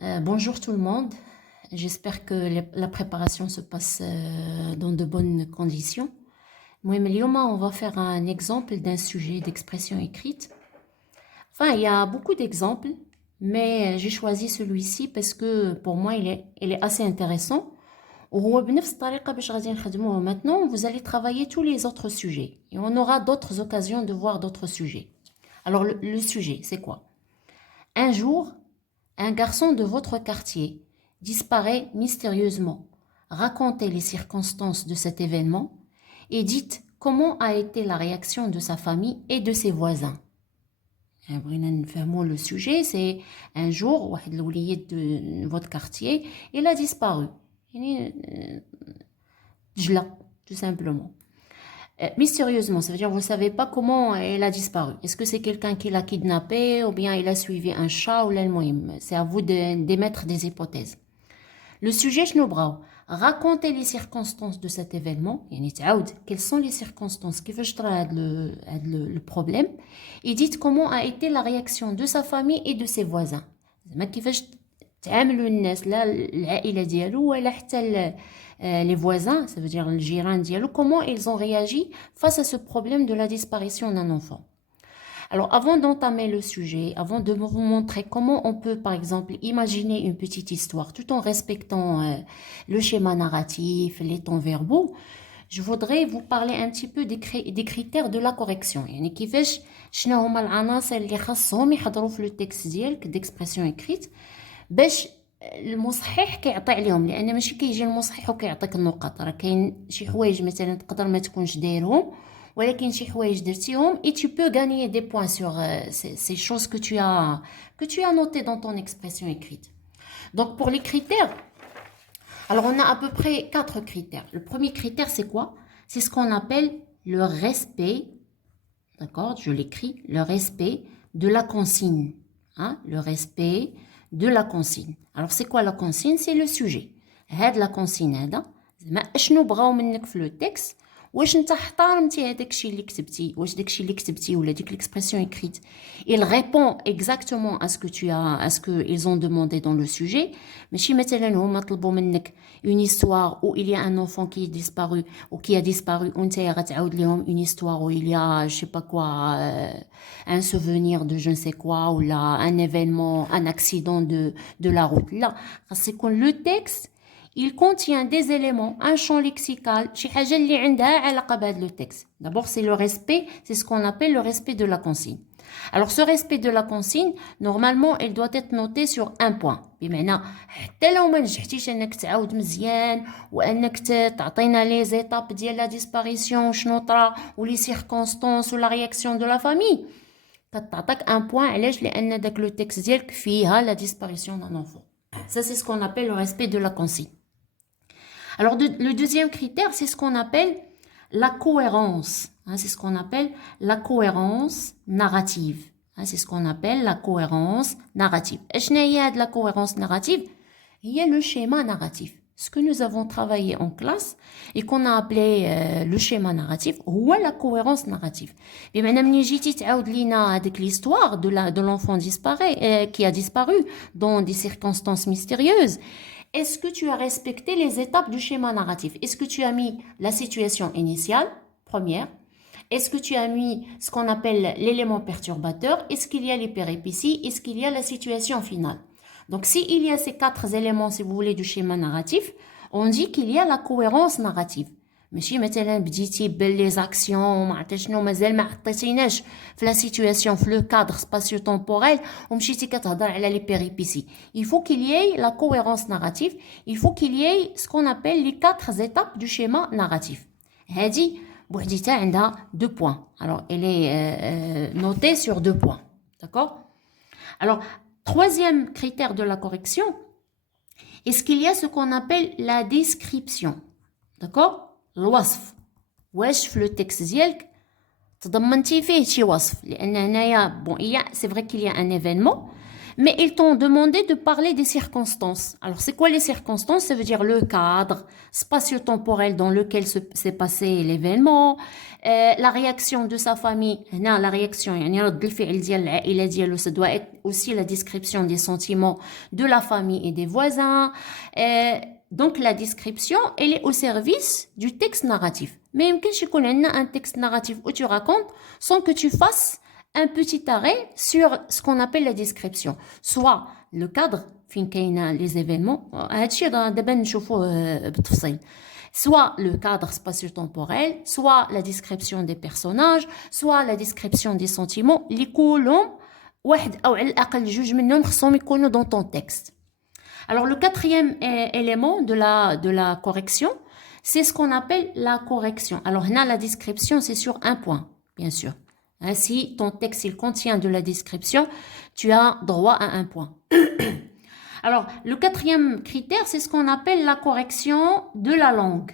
Bonjour tout le monde. J'espère que la préparation se passe dans de bonnes conditions. Moi, Elioma, on va faire un exemple d'un sujet d'expression écrite. Enfin, il y a beaucoup d'exemples, mais j'ai choisi celui-ci parce que pour moi, il est assez intéressant. وهو بنفس الطريقة باش غادي نخدموه. Maintenant, vous allez travailler tous les autres sujets et on aura d'autres occasions de voir d'autres sujets. Alors, le sujet, c'est quoi? Un jour, un garçon de votre quartier disparaît mystérieusement. Racontez les circonstances de cet événement et dites comment a été la réaction de sa famille et de ses voisins. Le sujet, c'est un jour, واحد الوليد de votre quartier, il a disparu. Tout simplement. Mystérieusement, ça veut dire vous ne savez pas comment elle a disparu. Est-ce que c'est quelqu'un qui l'a kidnappé ou bien il a suivi un chat ou l'elmoïm? C'est à vous d'émettre des hypothèses. Le sujet, شنو racontez les circonstances de cet événement. Quelles sont les circonstances qui veulent le problème et dites comment a été la réaction de sa famille et de ses voisins. كيفاش تعاملوا الناس لا العائلة ديالو ولا حتى les voisins, ça veut dire le giran diallo, comment ils ont réagi face à ce problème de la disparition d'un enfant. Alors, avant d'entamer le sujet, avant de vous montrer comment on peut, par exemple, imaginer une petite histoire tout en respectant le schéma narratif, les temps verbaux, je voudrais vous parler un petit peu des critères de la correction. يعني كيفاش شنو هما العناصر اللي خاصهم يحضروا في le texte ديالك d'expression écrite باش المصحح كيعطي عليهم، لان ماشي كيجي المصحح وكيعطيك النقط، راه كاين شي حوايج مثلا تقدر ما تكونش دايرهم ولكن شي حوايج درتيهم et tu peux gagner des points sur ces choses que tu as notées dans ton expression écrite. Donc pour les critères, alors on a à peu près 4 critères. Le premier critère, c'est quoi? C'est ce qu'on appelle le respect, d'accord, je l'écris, le respect de la consigne, hein, le respect de la consigne. Alors c'est quoi la consigne? C'est le sujet. هاد la consigne هذا زعما اشنو بغاو منك في لو تكست، واش انت احترمتي هذاك الشيء اللي كتبتي، واش داك الشيء اللي كتبتي ولا ديك l'expression écrite il répond exactement à ce que tu as à ce que ils ont demandé dans le sujet. ماشي مثلا هما طلبوا منك une histoire où il y a un enfant qui est disparu ou qui a disparu وانت غتعاود لهم une histoire où il y a je sais pas quoi un souvenir de je ne sais quoi ou là un événement, un accident de la route. Là, c'est que le texte il contient des éléments, un champ lexical, شي حاجة اللي عندها علاقة بهذا le texte. D'abord, c'est le respect, c'est ce qu'on appelle le respect de la consigne. Alors, ce respect de la consigne, normalement, il doit être noté sur un point. بمعنى حتى لو ما نجحتيش انك تعاود مزيان وانك تعطينا لي زيتاب ديال لا ديسباريسيون شنو طرا ولي سيركونستانس ولا رياكسيون دو لا فامي كتعطيك ان بوين. علاش؟ لان داك لو تكست ديالك فيها لا ديسباريسيون دان انفون. Ça, c'est ce qu'on appelle le respect de la consigne. Alors, le deuxième critère, c'est ce qu'on appelle la cohérence. Hein, c'est ce qu'on appelle la cohérence narrative. Hein, c'est ce qu'on appelle la cohérence narrative. Et de la cohérence narrative, il y a le schéma narratif. Ce que nous avons travaillé en classe et qu'on a appelé le schéma narratif ou la cohérence narrative. Et maintenant, l'histoire de l'enfant qui a disparu dans des circonstances mystérieuses. Est-ce que tu as respecté les étapes du schéma narratif? Est-ce que tu as mis la situation initiale, première? Est-ce que tu as mis ce qu'on appelle l'élément perturbateur? Est-ce qu'il y a les péripéties? Est-ce qu'il y a la situation finale? Donc, s'il y a ces 4 éléments, si vous voulez, du schéma narratif, on dit qu'il y a la cohérence narrative. ماشي مثلا بديتي باللي زاكسيون ما عرفتش شنو مازال ما حطيتيناش في لا سيتوياسيون في لو كادر سباسيو تمبوريل ومشيتي كتهضر على لي بيريبيسي. Il faut qu'il y ait la cohérence narrative, il faut qu'il y ait ce qu'on appelle les 4 étapes du schéma narratif. هذه بوحديتها عندها 2 points. Alors elle est notée sur 2 points. D'accord? Alors troisième critère de la correction, est-ce qu'il y a ce qu'on appelle la description? D'accord? الوصف. واش في لو تكست ديالك تضمنتي فيه شي وصف؟ لان هنايا بون c'est vrai qu'il y a un événement Mais ils t'ont demandé de parler des circonstances. Alors, c'est quoi les circonstances? Ça veut dire le cadre spatio-temporel dans lequel s'est passé l'événement, la réaction de sa famille. Non, la réaction, يعني رد الفعل ديال العائلة ديالو, ça doit être aussi la description des sentiments de la famille et des voisins. Donc, la description, elle est au service du texte narratif. Mais يمكنش يكون عندنا un texte narratif où tu racontes sans que tu fasses un petit arrêt sur ce qu'on appelle la description. Soit le cadre, فين كاينه les événements, هادشي دابا نشوفوه بالتفصيل. Soit le cadre spatio-temporel, soit la description des personnages, soit la description des sentiments, اللي كلهم واحد أو على الأقل جوج منهم خصهم يكونوا dans ton texte. Alors le quatrième élément de la correction, c'est ce qu'on appelle la correction. Alors là, la description, c'est sur un point, bien sûr. Si ton texte il contient de la description, tu as droit à un point. Alors, le quatrième critère, c'est ce qu'on appelle la correction de la langue.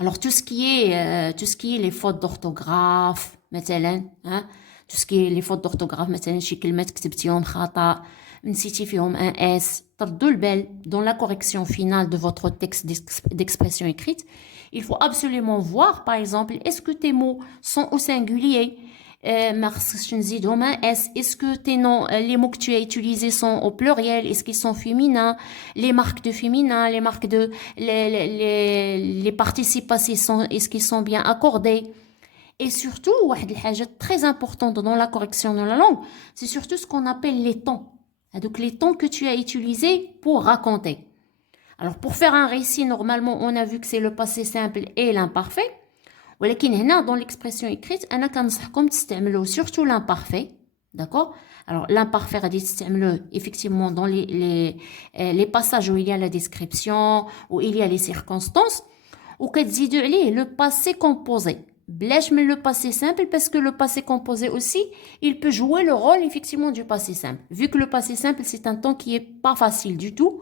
Alors, tout ce qui est les fautes d'orthographe, مثلا, hein, tout ce qui est les fautes d'orthographe, مثلا شي كلمات كتبتيهم خطأ, نسيتي فيهم un S, تردوا البال dans la correction finale de votre texte d'expression écrite. Il faut absolument voir, par exemple, est-ce que tes mots sont au singulier? Est-ce que tes noms, les mots que tu as utilisés sont au pluriel? Est-ce qu'ils sont féminins? Les marques de féminin, les marques de... les participes passés, est-ce qu'ils sont bien accordés? Et surtout, une chose très importante dans la correction de la langue, c'est surtout ce qu'on appelle les tons. Donc, les tons que tu as utilisés pour raconter. Alors, pour faire un récit, normalement, on a vu que c'est le passé simple et l'imparfait. ولكن هنا dans l'expression écrite أنا كنصحكم تستعملوا surtout l'imparfait, d'accord? Alors l'imparfait غادي تستعملوه effectivement dans les passages où il y a la description, où il y a les circonstances, وكتزيدوا عليه le passé composé. بلاش من le passé simple parce que le passé composé aussi, il peut jouer le rôle effectivement du passé simple. Vu que le passé simple c'est un temps qui est pas facile du tout.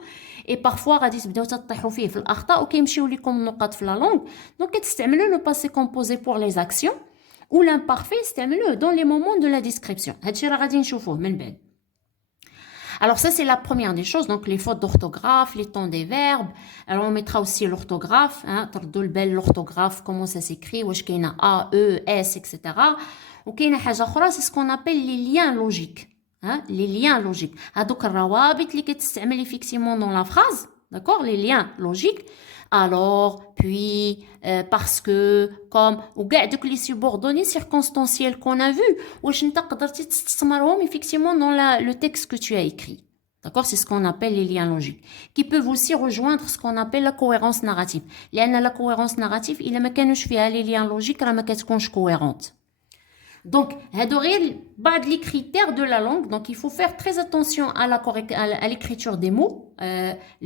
Et parfois غادي تبداو تطيحوا فيه في الاخطاء وكيمشيو لكم النقط في la langue. Donc كتستعملوا le passé composé pour les actions ou l'imparfait استعملوه dans les moments de la description. هادشي راه غادي نشوفوه من بعد. Alors ça c'est la première des choses, donc les fautes d'orthographe, les temps des verbes. Alors on mettra aussi l'orthographe, hein, تردوا البال l'orthographe, comment ça s'écrit, واش كاينه A, E, S, etc. وكاينه حاجه اخرى, c'est ce qu'on appelle les liens logiques. Hein, les liens logiques. هادوك الروابط اللي كتستعمل effectivement dans la phrase, d'accord, les liens logiques. Alors, puis, parce que, comme, وكاع دوك les subordonnés circonstanciels qu'on a vu, واش نتا قدرتي تستثمرهم effectivement dans le texte que tu as écrit. D'accord, c'est ce qu'on appelle les liens logiques, qui peuvent aussi rejoindre ce qu'on appelle la cohérence narrative. لأن la cohérence narrative, إلا ما كانوش فيها les liens logiques, راه ما كتكونش cohérente. Donc, بعض les critères de la langue. Donc, il faut faire très attention à l'écriture des mots,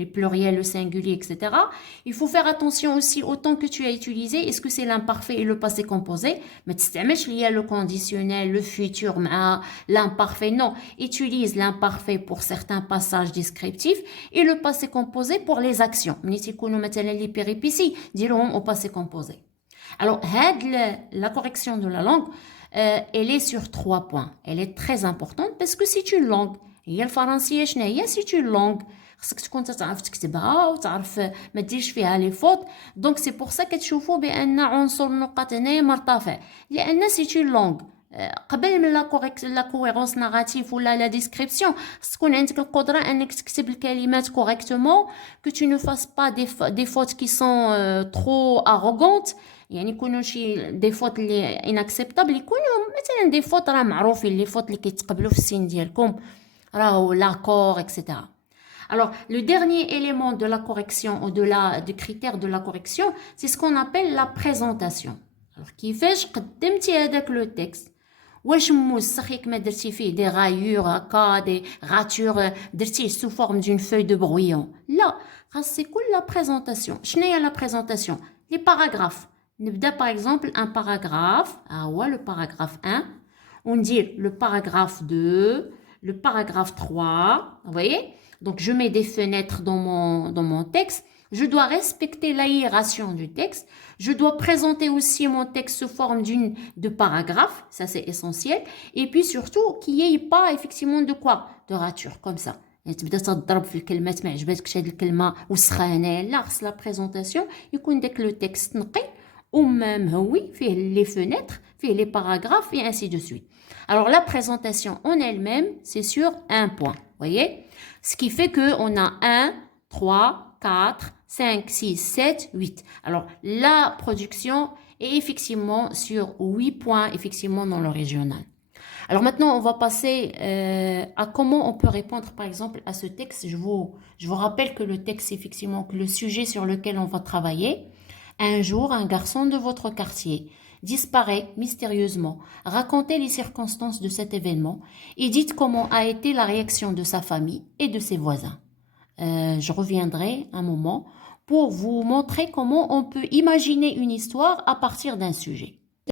les pluriels, le singulier, etc. Il faut faire attention aussi au temps que tu as utilisé. Est-ce que c'est l'imparfait et le passé composé? Mais tu il y a le conditionnel, le futur, l'imparfait. Non, utilise l'imparfait pour certains passages descriptifs et le passé composé pour les actions. Les péripéties, diront au passé composé. Alors, la correction de la langue, elle est sur 3 points. Elle est très importante parce que c'est une langue. هي الفرنسية شنو هي؟ c'est une langue. خصك تكون تعرف تكتبها وتعرف ما ديرش فيها لي فوت. دونك سي بور سا كتشوفوا بان عنصر النقاط هنايا مرتفع لان سي une langue. قبل من لا كويرونس ناراتيف ولا لا ديسكريبسيون تكون عندك القدره انك تكتب الكلمات كوريكتومون, que tu ne fasses pas des fautes qui sont trop arrogantes. يعني يكونوا شي دي فوت اللي اناكسبتابل, يكونوا مثلا دي فوت راه معروفين, لي فوت اللي كيتقبلوا في السن ديالكم راهو لاكور اكسيتيرا. Alors, le dernier élément de la correction ou du critère de la correction, c'est ce qu'on appelle la présentation. Alors, كيفاش قدمتي هذاك لو تكست؟ واش موسخ ياك ما درتي فيه دي غايور هكا, دي غاتور, درتيه sous forme d'une feuille de brouillon؟ لا, c'est كل la présentation. شنو هي la présentation؟ les paragraphes. نبدا par exemple un paragraphe, le paragraphe 1, on dit le paragraphe 2, le paragraphe 3, vous voyez? Donc je mets des fenêtres dans mon texte, Je dois respecter l'aération du texte. Je dois présenter aussi mon texte sous forme de paragraphes. Ça, c'est essentiel. Et puis surtout, qu'il n'y ait pas effectivement de quoi? De rature, comme ça. يعني تبدا تضرب في الكلمات ما عجبتكش هذه الكلمه وسخانه لا خص لا بريزونطاسيون يكون داك لو تكست نقي ومهوي فيه les fenêtres, فيه les paragraphes et ainsi de suite. Alors la présentation en elle-même, c'est sur un point, voyez? Ce qui fait que on a 1, 3, 4, 5, 6, 7, 8. Alors la production est effectivement sur 8 points effectivement dans le régional. Alors maintenant, on va passer à comment on peut répondre par exemple à ce texte. Je vous rappelle que le texte, effectivement, que le sujet sur lequel on va travailler. Un jour, un garçon de votre quartier disparaît mystérieusement. Racontez les circonstances de cet événement et dites comment a été la réaction de sa famille et de ses voisins. Je reviendrai un moment pour vous montrer comment on peut imaginer une histoire à partir d'un sujet.